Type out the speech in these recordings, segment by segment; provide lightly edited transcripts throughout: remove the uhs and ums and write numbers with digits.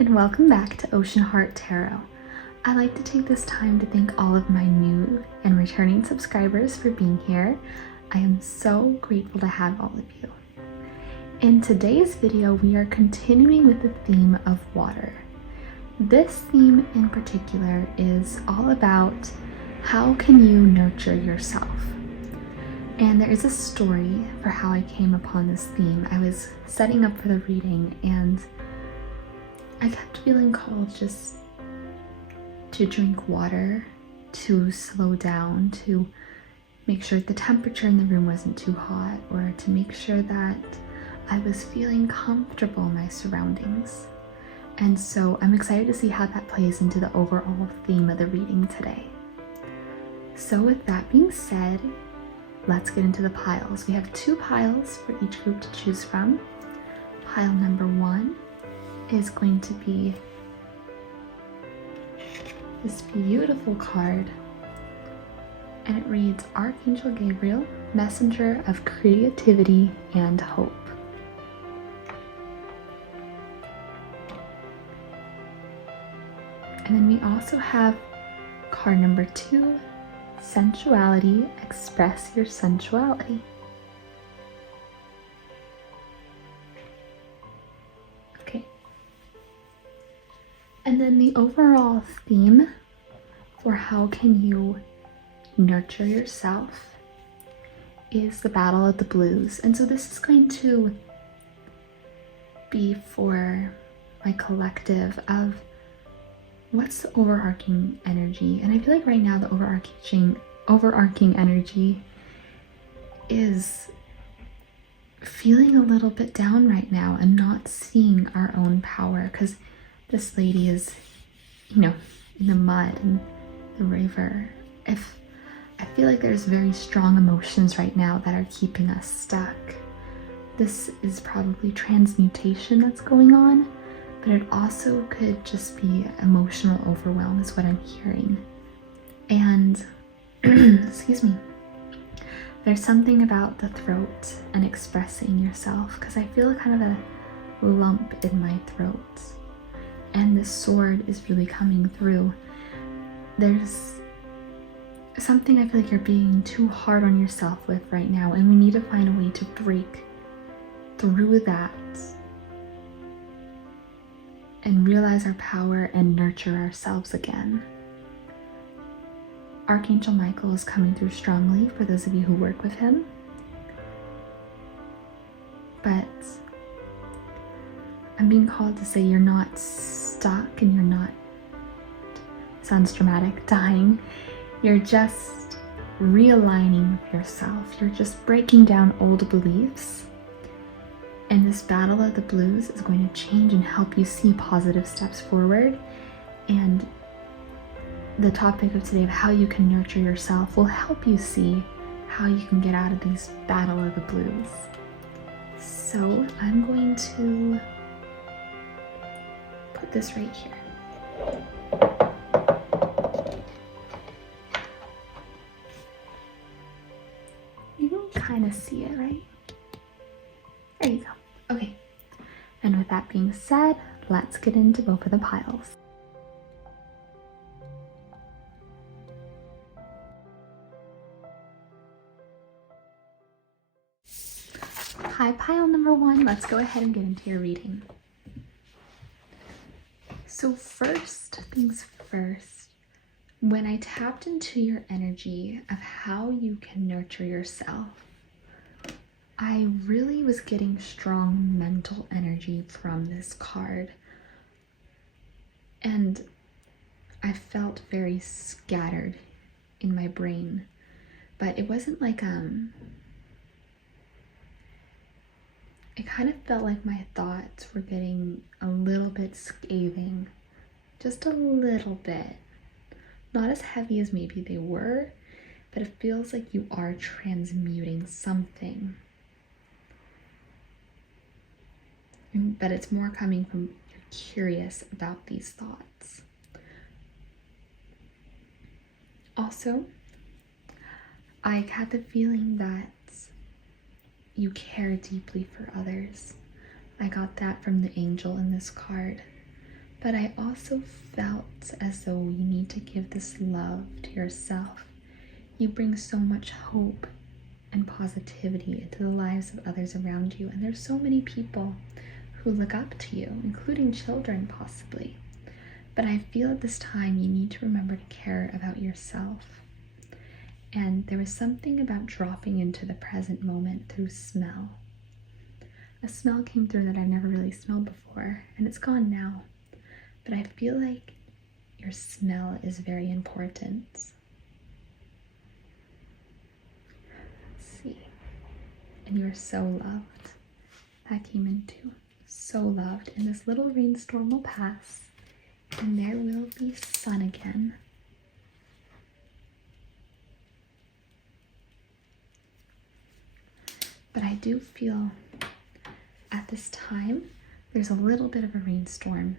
and welcome back to Ocean Heart Tarot. I'd like to take this time to thank all of my new and returning subscribers for being here. I am so grateful to have all of you. In today's video, we are continuing with the theme of water. This theme in particular is all about how can you nurture yourself. And there is a story for how I came upon this theme. I was setting up for the reading and I kept feeling called just to drink water, to slow down, to make sure the temperature in the room wasn't too hot, or to make sure that I was feeling comfortable in my surroundings. And so I'm excited to see how that plays into the overall theme of the reading today. So with that being said, let's get into the piles. We have 2 piles for each group to choose from. Pile number 1 is going to be this beautiful card, and it reads Archangel Gabriel, Messenger of Creativity and Hope. And then we also have card number 2, Sensuality, Express Your Sensuality. Okay. And then the overall theme for how can you nurture yourself is the Battle of the Blues. And so this is going to be for my collective of what's the overarching energy. And I feel like right now the overarching energy is feeling a little bit down right now and not seeing our own power, because this lady is, in the mud and the river. I feel like there's very strong emotions right now that are keeping us stuck. This is probably transmutation that's going on, but it also could just be emotional overwhelm is what I'm hearing. And, excuse me, there's something about the throat and expressing yourself, because I feel kind of a lump in my throat. And this sword is really coming through. There's something I feel like you're being too hard on yourself with right now, and we need to find a way to break through that and realize our power and nurture ourselves again. Archangel Michael is coming through strongly for those of you who work with him. But I'm being called to say you're not stuck and you're not, sounds dramatic, dying. You're just realigning with yourself. You're just breaking down old beliefs. And this Battle of the Blues is going to change and help you see positive steps forward. And the topic of today of how you can nurture yourself will help you see how you can get out of these Battle of the Blues. So I'm going to put this right here. You can kind of see it, right? There you go. Okay. And with that being said, let's get into both of the piles. Hi, pile number 1. Let's go ahead and get into your reading. So first things first, when I tapped into your energy of how you can nurture yourself, I really was getting strong mental energy from this card. And I felt very scattered in my brain, but it wasn't like, it kind of felt like my thoughts were getting a little bit scathing, just a little bit. Not as heavy as maybe they were, but it feels like you are transmuting something. But it's more coming from you're curious about these thoughts. Also, I had the feeling that you care deeply for others. I got that from the angel in this card. But I also felt as though you need to give this love to yourself. You bring so much hope and positivity into the lives of others around you. And there's so many people who look up to you, including children possibly. But I feel at this time you need to remember to care about yourself. And there was something about dropping into the present moment through smell. A smell came through that I've never really smelled before, and it's gone now. But I feel like your smell is very important. Let's see. And you are so loved. That came in too. So loved. And this little rainstorm will pass, and there will be sun again. But I do feel at this time there's a little bit of a rainstorm,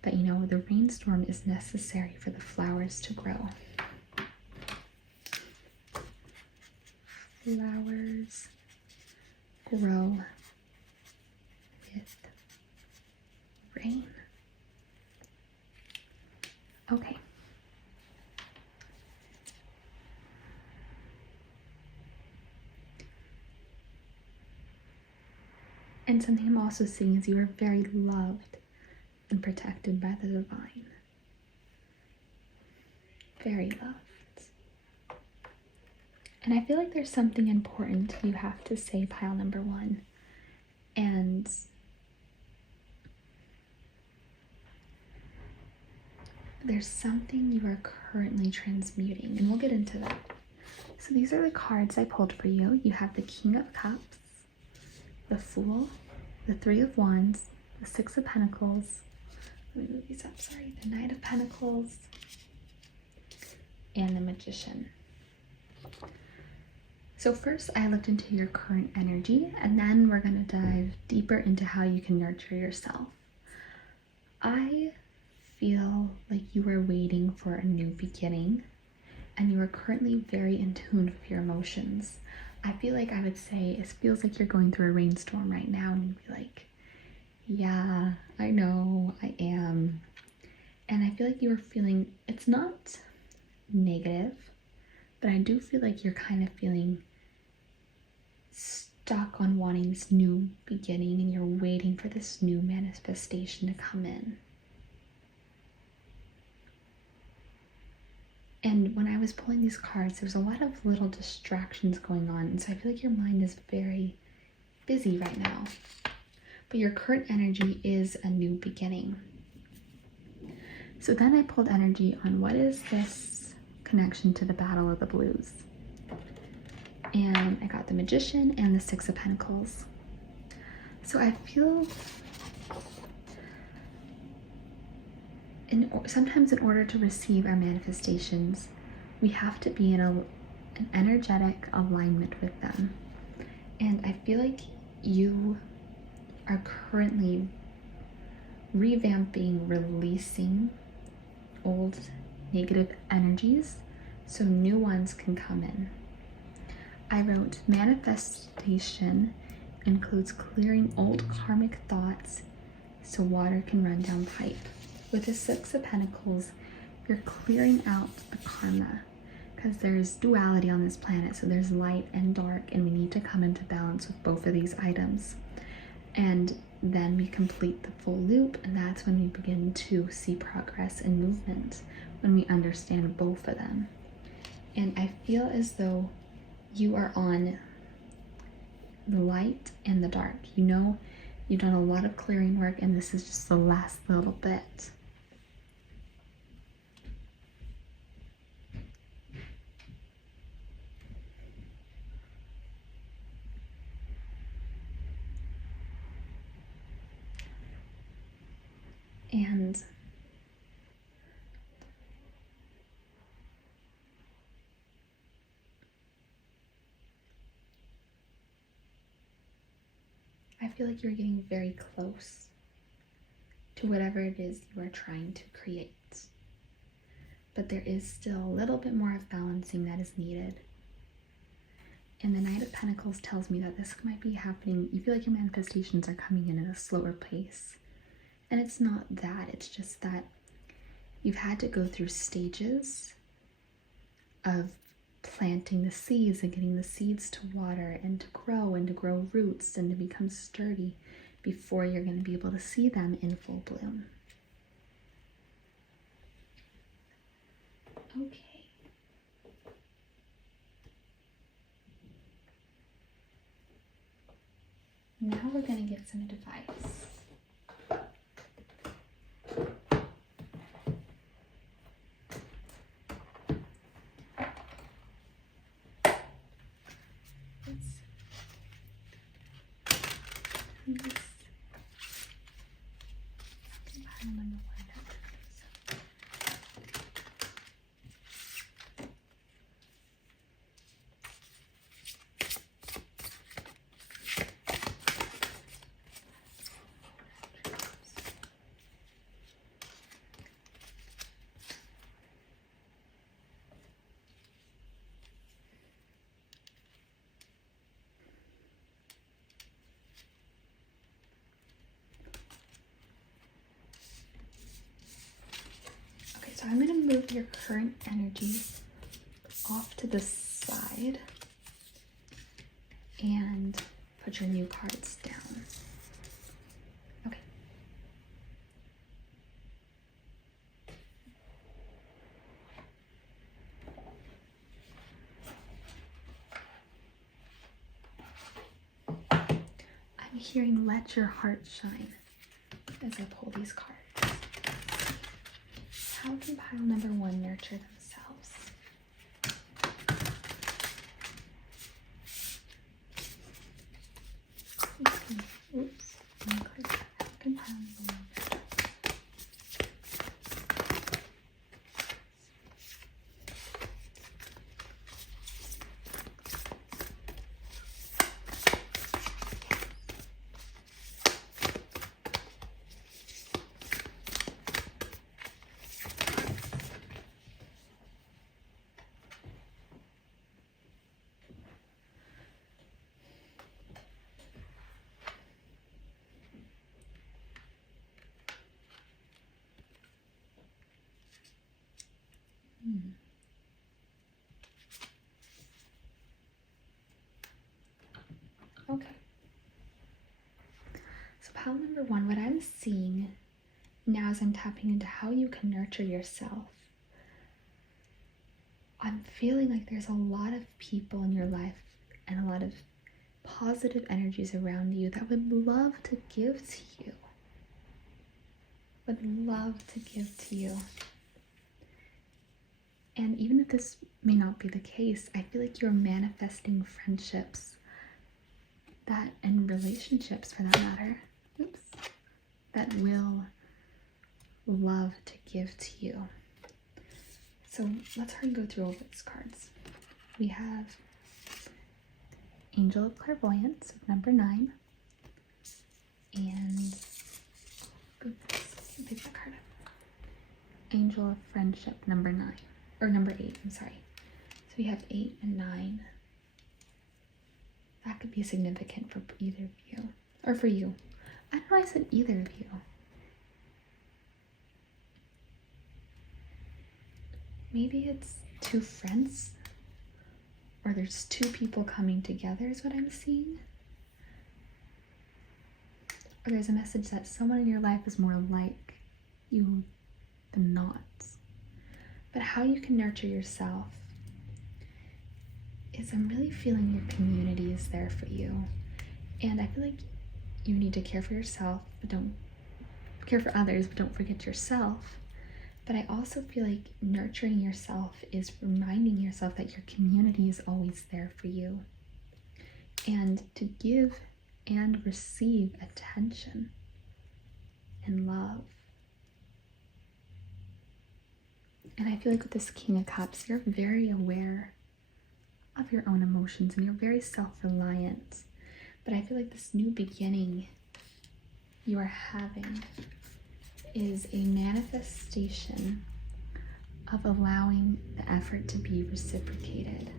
but you know, the rainstorm is necessary for the flowers to grow. Flowers grow with rain. Okay. And something I'm also seeing is you are very loved and protected by the divine. Very loved. And I feel like there's something important you have to say, pile number 1. And there's something you are currently transmuting, and we'll get into that. So these are the cards I pulled for you. You have the King of Cups, the Fool, the Three of Wands, the Six of Pentacles. Let me move these up, sorry. The Knight of Pentacles, and the Magician. So first I looked into your current energy, and then we're going to dive deeper into how you can nurture yourself. I feel like you are waiting for a new beginning, and you are currently very in tune with your emotions. I feel like I would say it feels like you're going through a rainstorm right now, and you'd be like, yeah, I know, I am. And I feel like you are feeling, it's not negative, but I do feel like you're kind of feeling stuck on wanting this new beginning, and you're waiting for this new manifestation to come in. And when I was pulling these cards, there's a lot of little distractions going on, and so I feel like your mind is very busy right now. But your current energy is a new beginning. So then I pulled energy on what is this connection to the Battle of the Blues. And I got the Magician and the Six of Pentacles. So I feel sometimes in order to receive our manifestations, we have to be in an energetic alignment with them. And I feel like you are currently revamping, releasing old negative energies so new ones can come in. I wrote, manifestation includes clearing old karmic thoughts so water can run down pipe. With the Six of Pentacles, you're clearing out the karma, because there's duality on this planet, so there's light and dark, and we need to come into balance with both of these items. And then we complete the full loop, and that's when we begin to see progress and movement, when we understand both of them. And I feel as though you are on the light and the dark. You know, you've done a lot of clearing work, and this is just the last little bit. And I feel like you're getting very close to whatever it is you are trying to create. But there is still a little bit more of balancing that is needed. And the Knight of Pentacles tells me that this might be happening. You feel like your manifestations are coming in at a slower pace. And it's not that, it's just that you've had to go through stages of planting the seeds and getting the seeds to water and to grow roots and to become sturdy before you're going to be able to see them in full bloom. Okay. Now we're going to get some advice. So I'm going to move your current energy off to the side and put your new cards down. Okay. I'm hearing let your heart shine as I pull these cards. How can pile number one nurture themselves? Oops. How can pile number one nurture? Okay. So pile number one, what I'm seeing now as I'm tapping into how you can nurture yourself, I'm feeling like there's a lot of people in your life and a lot of positive energies around you that would love to give to you. Would love to give to you. And even if this may not be the case, I feel like you're manifesting friendships that, and relationships for that matter, that will love to give to you. So let's hurry and go through all these cards. We have Angel of Clairvoyance, number 9, and pick that card up. Angel of Friendship, number 9, or number 8, I'm sorry. So we have 8 and 9. That could be significant for either of you, or for you. I don't know why I said either of you. Maybe it's two friends, or there's two people coming together is what I'm seeing. Or there's a message that someone in your life is more like you than not. But how you can nurture yourself is I'm really feeling your community is there for you. And I feel like you need to care for yourself, but don't care for others, but don't forget yourself. But I also feel like nurturing yourself is reminding yourself that your community is always there for you. And to give and receive attention and love. And I feel like with this King of Cups, you're very aware of your own emotions and you're very self-reliant. But I feel like this new beginning you are having is a manifestation of allowing the effort to be reciprocated.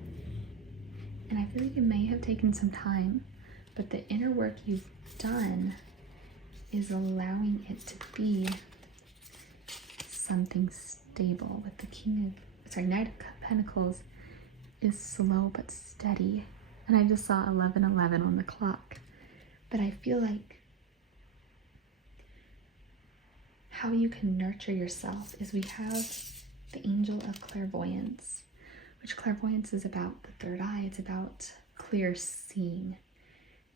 And I feel like it may have taken some time, but the inner work you've done is allowing it to be something stable. With the Knight of Pentacles is slow but steady. And I just saw 11:11 on the clock. But I feel like how you can nurture yourself is we have the angel of clairvoyance, which clairvoyance is about the third eye. It's about clear seeing.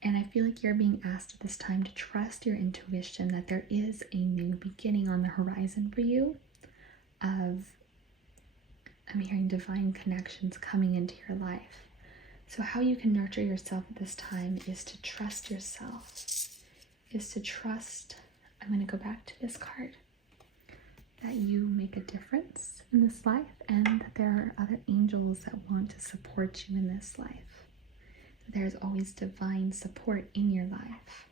And I feel like you're being asked at this time to trust your intuition that there is a new beginning on the horizon for you I'm hearing divine connections coming into your life. So how you can nurture yourself at this time is to trust yourself, is to trust, I'm going to go back to this card, that you make a difference in this life and that there are other angels that want to support you in this life. There's always divine support in your life.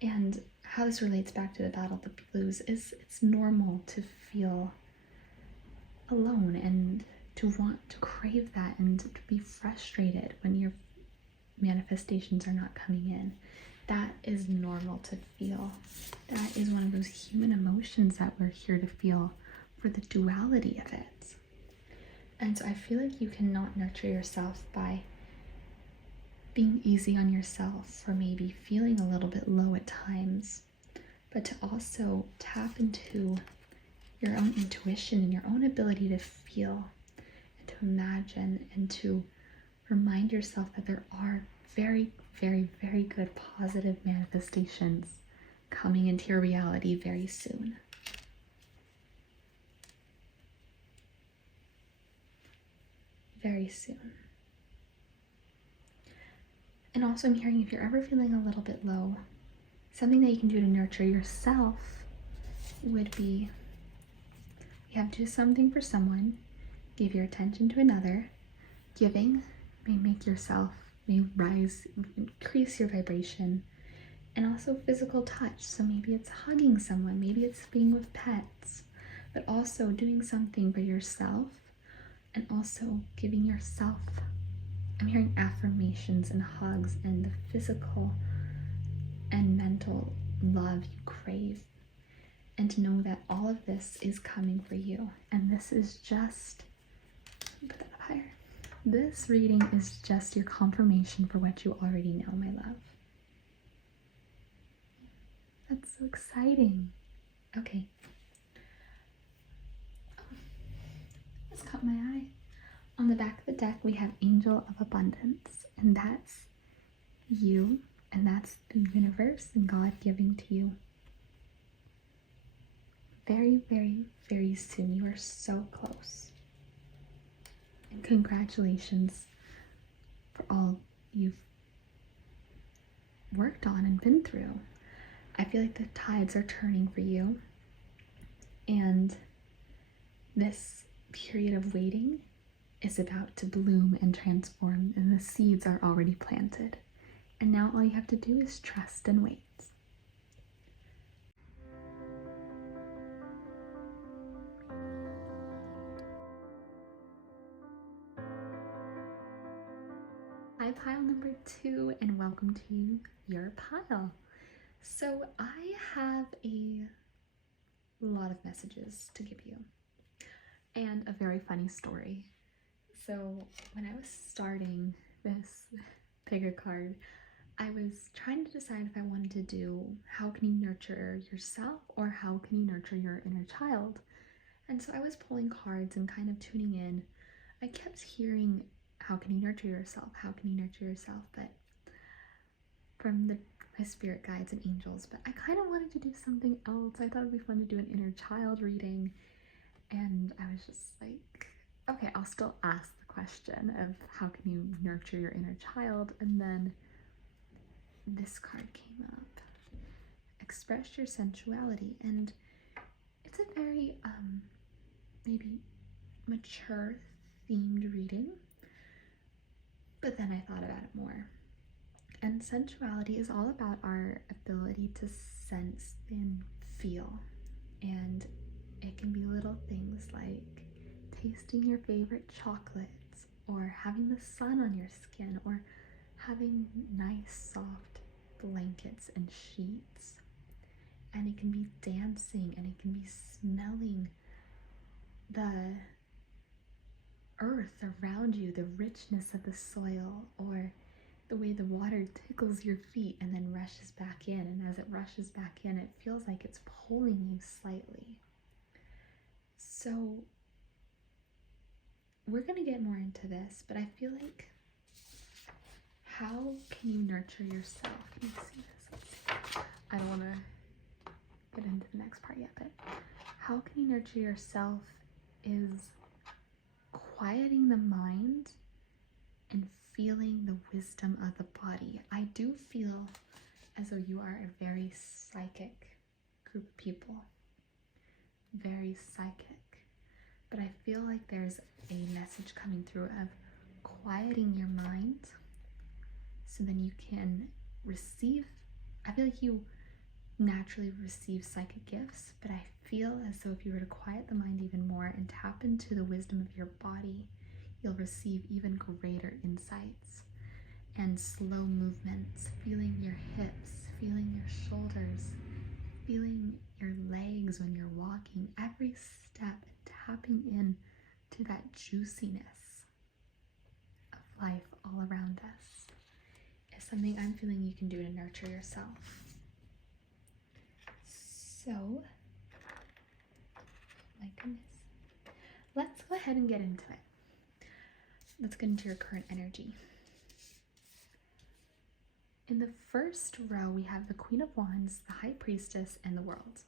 And how this relates back to the Battle of the Blues is it's normal to feel alone and to want to crave that and to be frustrated when your manifestations are not coming in. That is normal to feel. That is one of those human emotions that we're here to feel for the duality of it. And so I feel like you cannot nurture yourself by being easy on yourself or maybe feeling a little bit low at times, but to also tap into your own intuition and your own ability to feel and to imagine and to remind yourself that there are very, very, very good positive manifestations coming into your reality very soon. Very soon. And also I'm hearing if you're ever feeling a little bit low, something that you can do to nurture yourself would be, you have to do something for someone, give your attention to another. Giving may make yourself, may rise, increase your vibration, and also physical touch. So maybe it's hugging someone, maybe it's being with pets, but also doing something for yourself and also giving yourself, I'm hearing affirmations and hugs and the physical and mental love you crave. And to know that all of this is coming for you. And this is just, put that up higher. This reading is just your confirmation for what you already know, my love. That's so exciting. Okay. Oh, this caught my eye. On the back of the deck, we have Angel of Abundance, and that's you, and that's the universe and God giving to you. Very, very, very soon. You are so close. And congratulations for all you've worked on and been through. I feel like the tides are turning for you, and this period of waiting is about to bloom and transform, and the seeds are already planted. And now all you have to do is trust and wait. Hi, pile number 2, and welcome to your pile. So I have a lot of messages to give you and a very funny story. So when I was starting this bigger card, I was trying to decide if I wanted to do how can you nurture yourself or how can you nurture your inner child. And so I was pulling cards and kind of tuning in. I kept hearing how can you nurture yourself, how can you nurture yourself, but from my spirit guides and angels, but I kind of wanted to do something else. I thought it'd be fun to do an inner child reading, and I was just like, okay, I'll still ask the question of how can you nurture your inner child. And then this card came up, express your sensuality, and it's a very maybe mature themed reading, but then I thought about it more. And sensuality is all about our ability to sense and feel, and it can be little things like tasting your favorite chocolates or having the sun on your skin, or having nice soft blankets and sheets. And it can be dancing, and it can be smelling the earth around you, the richness of the soil, or the way the water tickles your feet and then rushes back in. And as it rushes back in, it feels like it's pulling you slightly. So we're going to get more into this, but I feel like, how can you nurture yourself? Can you see this? Let's see. I don't want to get into the next part yet, but how can you nurture yourself is quieting the mind and feeling the wisdom of the body. I do feel as though you are a very psychic group of people. Very psychic. But I feel like there's a message coming through of quieting your mind so then you can receive. I feel like you naturally receive psychic gifts, but I feel as though if you were to quiet the mind even more and tap into the wisdom of your body, you'll receive even greater insights and slow movements, feeling your hips, feeling your shoulders, feeling your legs when you're walking, every step, tapping in to that juiciness of life all around us is something I'm feeling you can do to nurture yourself. So, my goodness, let's go ahead and get into it. Let's get into your current energy. In the first row, we have the Queen of Wands, the High Priestess, and the World.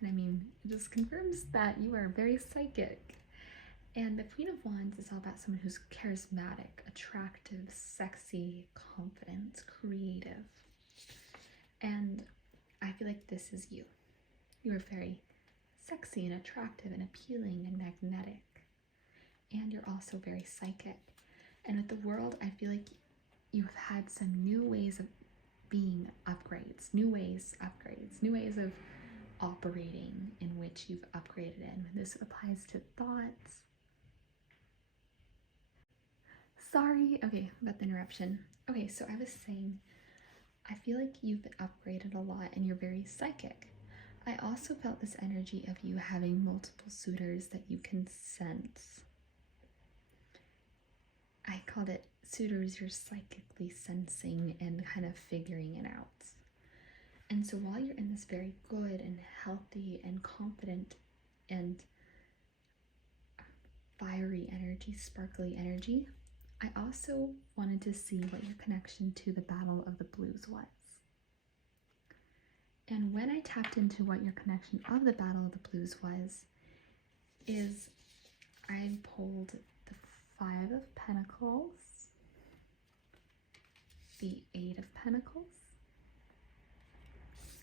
And I mean, it just confirms that you are very psychic. And the Queen of Wands is all about someone who's charismatic, attractive, sexy, confident, creative. And I feel like this is you. You are very sexy and attractive and appealing and magnetic. And you're also very psychic. And with the World, I feel like you've had some new ways of being upgrades, new ways of operating in which you've upgraded in. This applies to thoughts. Sorry, okay, about the interruption. Okay, so I was saying, I feel like you've been upgraded a lot and you're very psychic. I also felt this energy of you having multiple suitors that you can sense. I called it suitors you're psychically sensing and kind of figuring it out. And so while you're in this very good and healthy and confident and fiery energy, sparkly energy, I also wanted to see what your connection to the Battle of the Blues was. And when I tapped into what your connection of the Battle of the Blues was, is I pulled the Five of Pentacles, the Eight of Pentacles,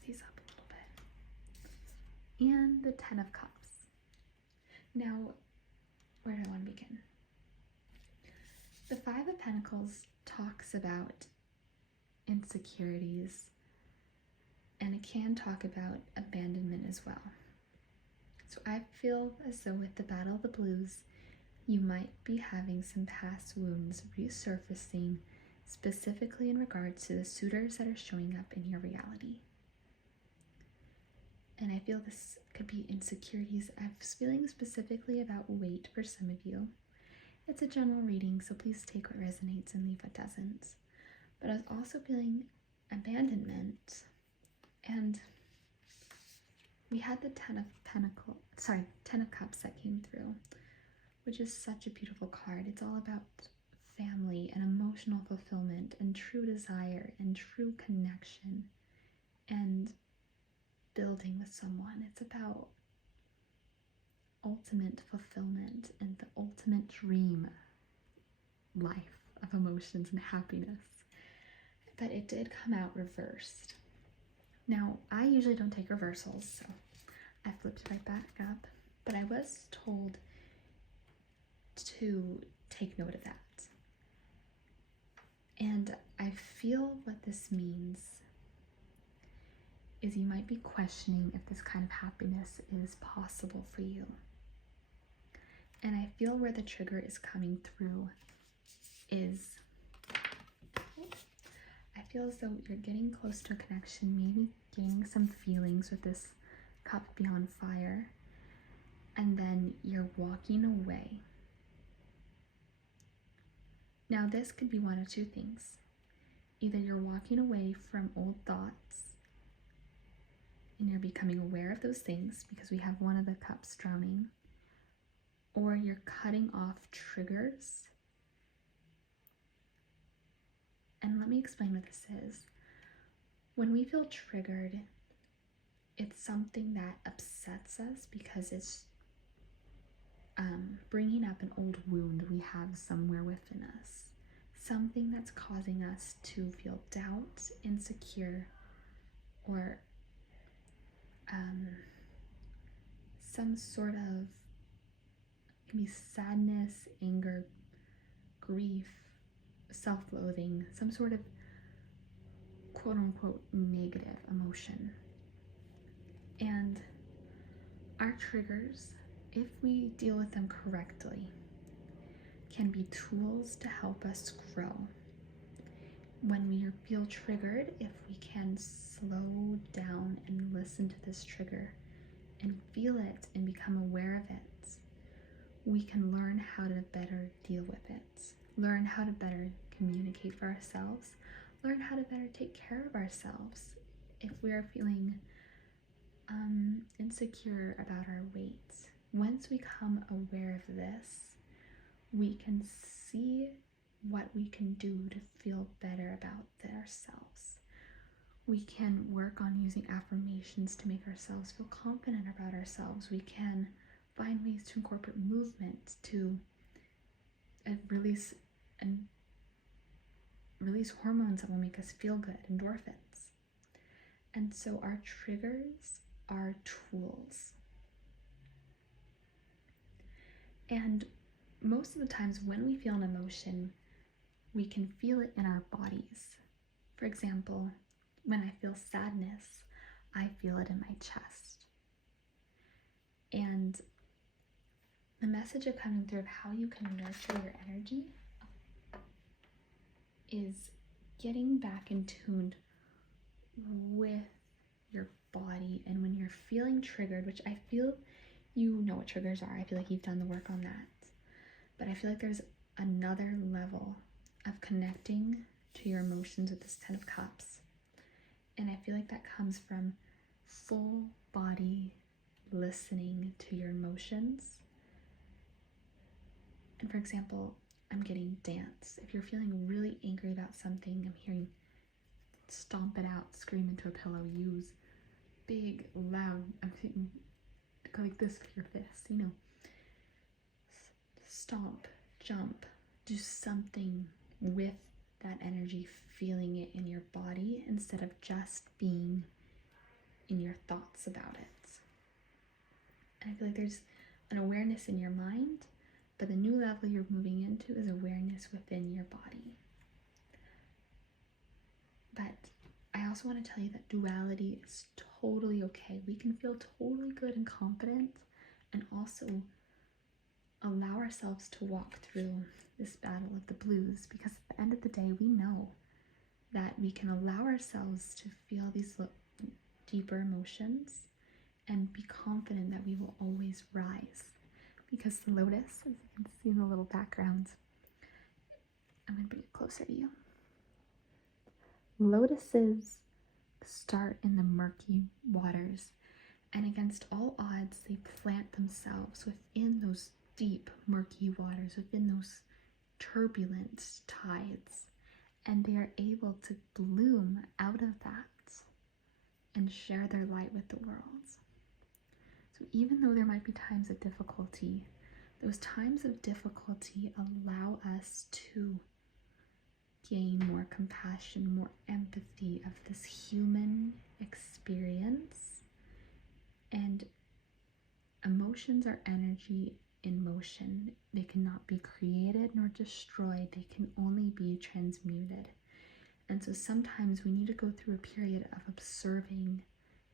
these up a little bit, and the Ten of Cups. Now, where do I want to begin? The Five of Pentacles talks about insecurities, and it can talk about abandonment as well. So I feel as though with the Battle of the Blues, you might be having some past wounds resurfacing, specifically in regards to the suitors that are showing up in your reality. And I feel this could be insecurities. I was feeling specifically about weight for some of you. It's a general reading, so please take what resonates and leave what doesn't. But I was also feeling abandonment, and we had the Ten of Cups that came through, which is such a beautiful card. It's all about family and emotional fulfillment and true desire and true connection and building with someone. It's about ultimate fulfillment and the ultimate dream life of emotions and happiness. But it did come out reversed. Now, I usually don't take reversals, so I flipped right back up, but I was told to take note of that. And I feel what this means is you might be questioning if this kind of happiness is possible for you. And I feel where the trigger is coming through is, I feel as though you're getting close to a connection, maybe gaining some feelings with this cup beyond fire, and then you're walking away. Now this could be one of two things. Either you're walking away from old thoughts and you're becoming aware of those things because we have one of the cups drumming, or you're cutting off triggers. And let me explain what this is. When we feel triggered, it's something that upsets us because it's bringing up an old wound we have somewhere within us. Something that's causing us to feel doubt, insecure, or some sort of maybe sadness, anger, grief, self-loathing, some sort of quote-unquote negative emotion. And our triggers, if we deal with them correctly, can be tools to help us grow. When we feel triggered, if we can slow down and listen to this trigger and feel it and become aware of it, we can learn how to better deal with it, learn how to better communicate for ourselves, learn how to better take care of ourselves. If we are feeling insecure about our weight, once we become aware of this, we can see what we can do to feel better about ourselves. We can work on using affirmations to make ourselves feel confident about ourselves. We can find ways to incorporate movement to release hormones that will make us feel good, endorphins. And so our triggers are tools. And most of the times when we feel an emotion, we can feel it in our bodies. For example, when I feel sadness, I feel it in my chest. And the message of coming through of how you can nurture your energy is getting back in tune with your body. And when you're feeling triggered, which I feel you know what triggers are, I feel like you've done the work on that. But I feel like there's another level of connecting to your emotions with this 10 of Cups. And I feel like that comes from full body listening to your emotions. And for example, I'm getting dance. If you're feeling really angry about something, I'm hearing stomp it out, scream into a pillow, use big, loud, I'm thinking go like this with your fists, you know. Stomp, jump, do something with that energy, feeling it in your body instead of just being in your thoughts about it. And I feel like there's an awareness in your mind, but the new level you're moving into is awareness within your body. But I also want to tell you that duality is totally okay. We can feel totally good and confident and also allow ourselves to walk through this battle of the blues, because at the end of the day, we know that we can allow ourselves to feel these deeper emotions and be confident that we will always rise. Because the lotus, as you can see in the little background, I'm going to bring it closer to you. Lotuses start in the murky waters, and against all odds, they plant themselves within those deep, murky waters, within those turbulent tides, and they are able to bloom out of that and share their light with the world. So even though there might be times of difficulty, those times of difficulty allow us to gain more compassion, more empathy of this human experience. And emotions are energy in motion. They cannot be created nor destroyed. They can only be transmuted. And so sometimes we need to go through a period of observing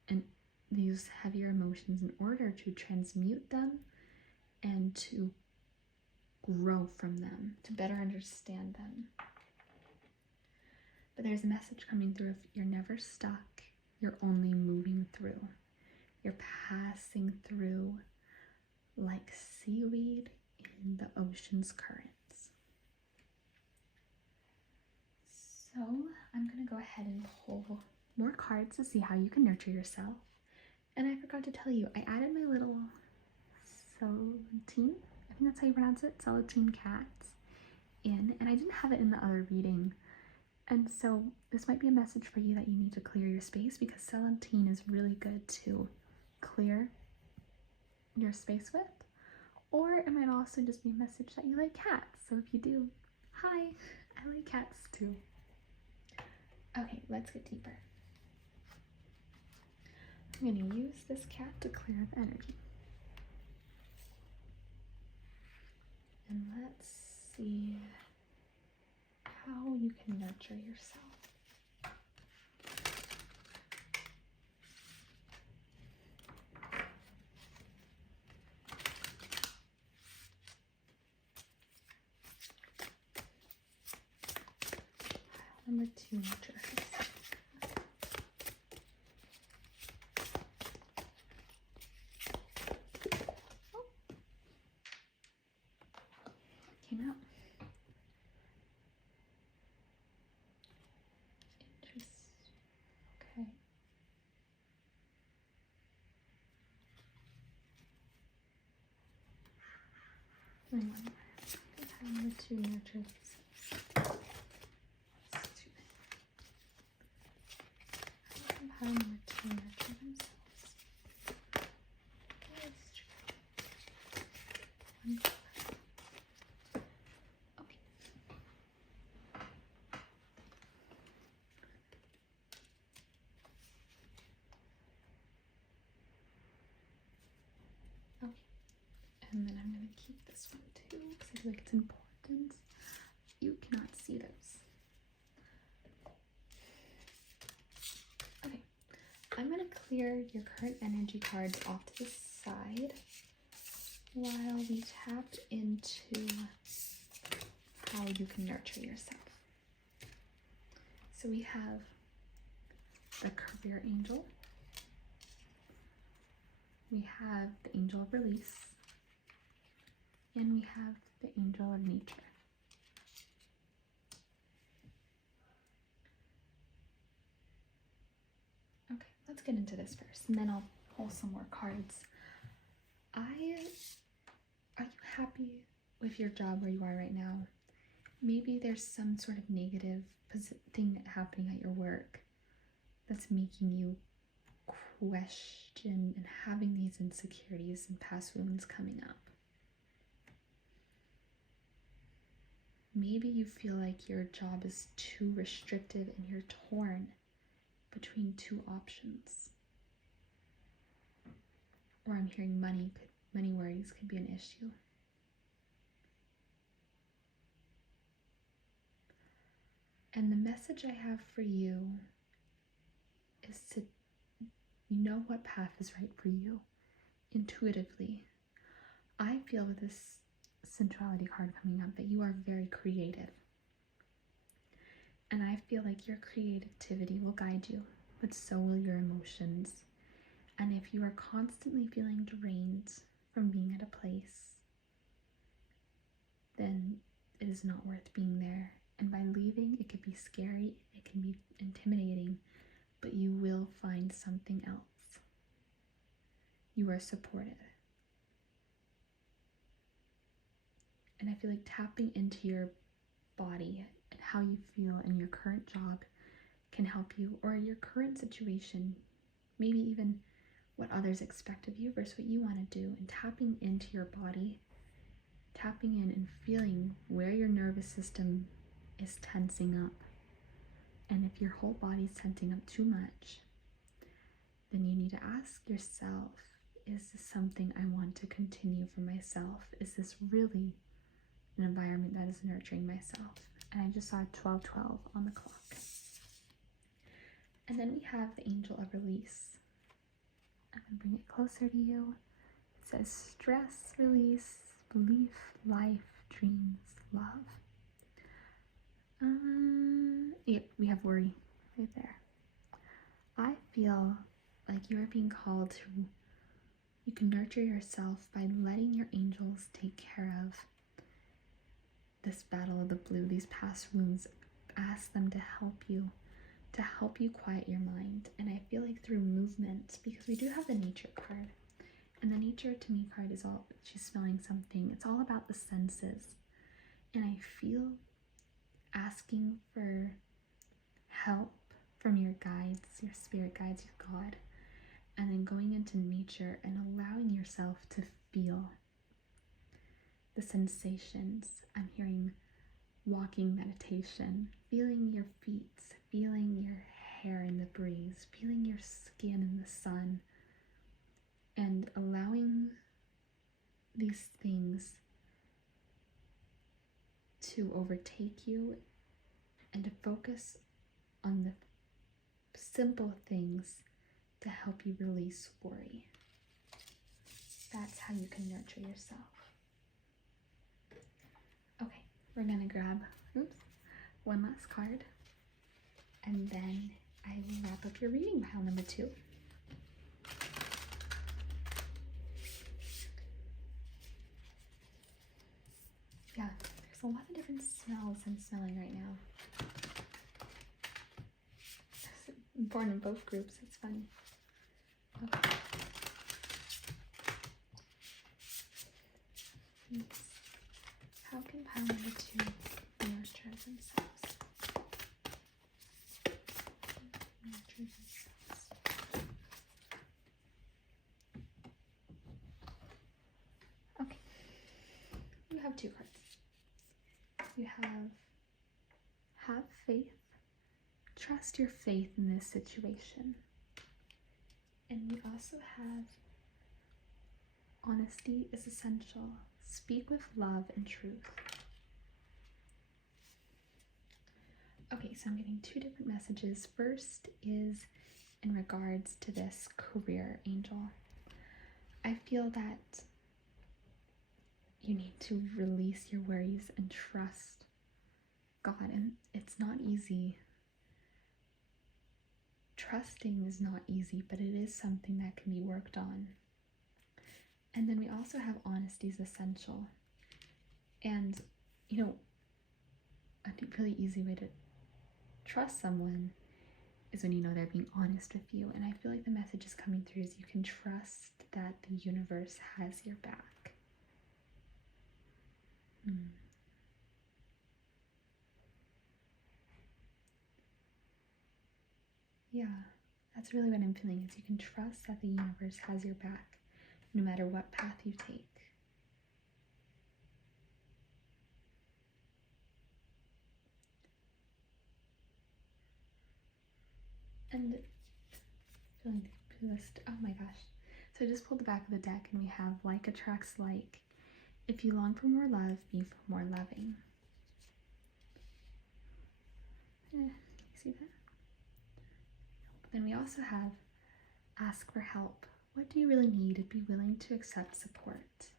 and these heavier emotions in order to transmute them and to grow from them, to better understand them. But there's a message coming through if you're never stuck, you're only moving through. You're passing through like seaweed in the ocean's currents. So I'm going to go ahead and pull more cards to see how you can nurture yourself. And I forgot to tell you, I added my little Celatine, I think that's how you pronounce it, Celatine cats in, and I didn't have it in the other reading. And so this might be a message for you that you need to clear your space, because Celatine is really good to clear your space with. Or it might also just be a message that you like cats. So if you do, hi, I like cats too. Okay, let's get deeper. I'm going to use this cat to clear the energy. And let's see how you can nurture yourself. Number 2, nurture yourself. Oh. Came out. Interesting. Okay. Number 2, nurture yourself. How number 2 nurture themselves. Okay. Okay. And then I'm going to keep this one too, because I feel like it's important. You cannot see those. Okay. I'm going to clear your current energy cards off to the side while we tap into how you can nurture yourself. So we have the career angel. We have the angel of release. And we have the angel of nature. Okay, let's get into this first, and then I'll pull some more cards. Are you happy with your job where you are right now? Maybe there's some sort of negative thing happening at your work that's making you question and having these insecurities and past wounds coming up. Maybe you feel like your job is too restrictive and you're torn between 2 options. Or I'm hearing money worries could be an issue. And the message I have for you is to know what path is right for you intuitively. I feel with this sensuality card coming up that you are very creative. And I feel like your creativity will guide you, but so will your emotions. And if you are constantly feeling drained from being at a place, then it is not worth being there. And by leaving, it could be scary, it can be intimidating, but you will find something else. You are supported. And I feel like tapping into your body and how you feel in your current job can help you, or your current situation, maybe even what others expect of you versus what you want to do, and tapping into your body, tapping in and feeling where your nervous system is tensing up. And if your whole body is tensing up too much, then you need to ask yourself, is this something I want to continue for myself? Is this really an environment that is nurturing myself? And I just saw 12:12 on the clock. And then we have the angel of release. I'm going to bring it closer to you. It says stress, release, belief, life, dreams, love. Yeah, we have worry right there. I feel like you are being called to, you can nurture yourself by letting your angels take care of this battle of the blue, these past wounds. Ask them to help you quiet your mind. And I feel like through movement, because we do have the nature card, and the nature to me card is all, she's smelling something. It's all about the senses. And I feel asking for help from your guides, your spirit guides, your God, and then going into nature and allowing yourself to feel the sensations. I'm hearing walking meditation, feeling your feet, feeling your hair in the breeze, feeling your skin in the sun, and allowing these things to overtake you and to focus on the simple things to help you release worry. That's how you can nurture yourself. Okay, we're gonna grab one last card, and then I will wrap up your reading pile number 2. Yeah, there's a lot of different smells I'm smelling right now. I'm born in both groups, it's funny. Okay. How can pile number 2 nurture themselves? Nurture themselves. Okay. You have 2 cards. You have faith. Trust your faith in this situation. And you also have honesty is essential. Speak with love and truth. Okay, so I'm getting 2 different messages. First is in regards to this career, angel. I feel that you need to release your worries and trust God. And it's not easy. Trusting is not easy, but it is something that can be worked on. And then we also have honesty is essential. And, a really easy way to trust someone is when you know they're being honest with you. And I feel like the message is coming through is you can trust that the universe has your back. Yeah, that's really what I'm feeling, is you can trust that the universe has your back no matter what path you take. And feeling oh my gosh. So I just pulled the back of the deck and we have like attracts like. If you long for more love, be for more loving. You see that? Then we also have ask for help. What do you really need? Be willing to accept support.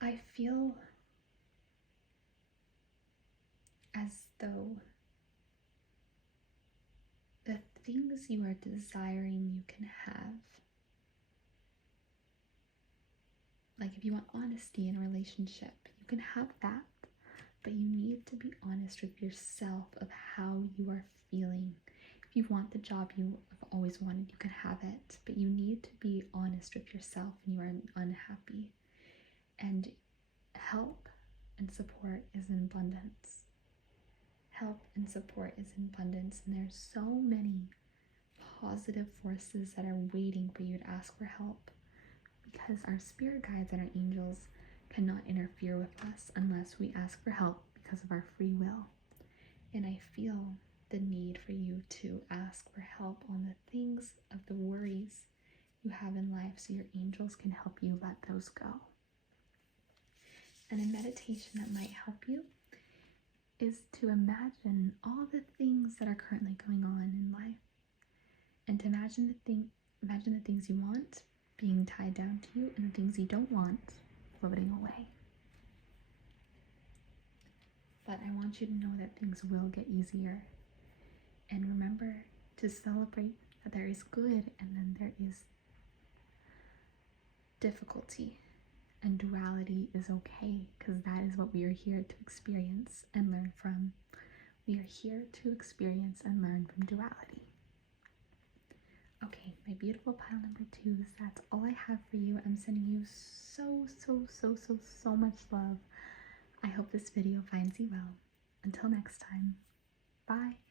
I feel as though the things you are desiring you can have. Like if you want honesty in a relationship, you can have that, but you need to be honest with yourself of how you are feeling. If you want the job you have always wanted, you can have it, but you need to be honest with yourself when you are unhappy. And help and support is in abundance. Help and support is in abundance, and there's so many positive forces that are waiting for you to ask for help, because our spirit guides and our angels cannot interfere with us unless we ask for help because of our free will. And I feel the need for you to ask for help on the things of the worries you have in life so your angels can help you let those go. And a meditation that might help you is to imagine all the things that are currently going on in life, and to imagine the things you want being tied down to you and the things you don't want floating away. But I want you to know that things will get easier. And remember to celebrate that there is good and then there is difficulty. And duality is okay, because that is what we are here to experience and learn from. We are here to experience and learn from duality. Okay, my beautiful pile number 2s, that's all I have for you. I'm sending you so much love. I hope this video finds you well. Until next time, bye.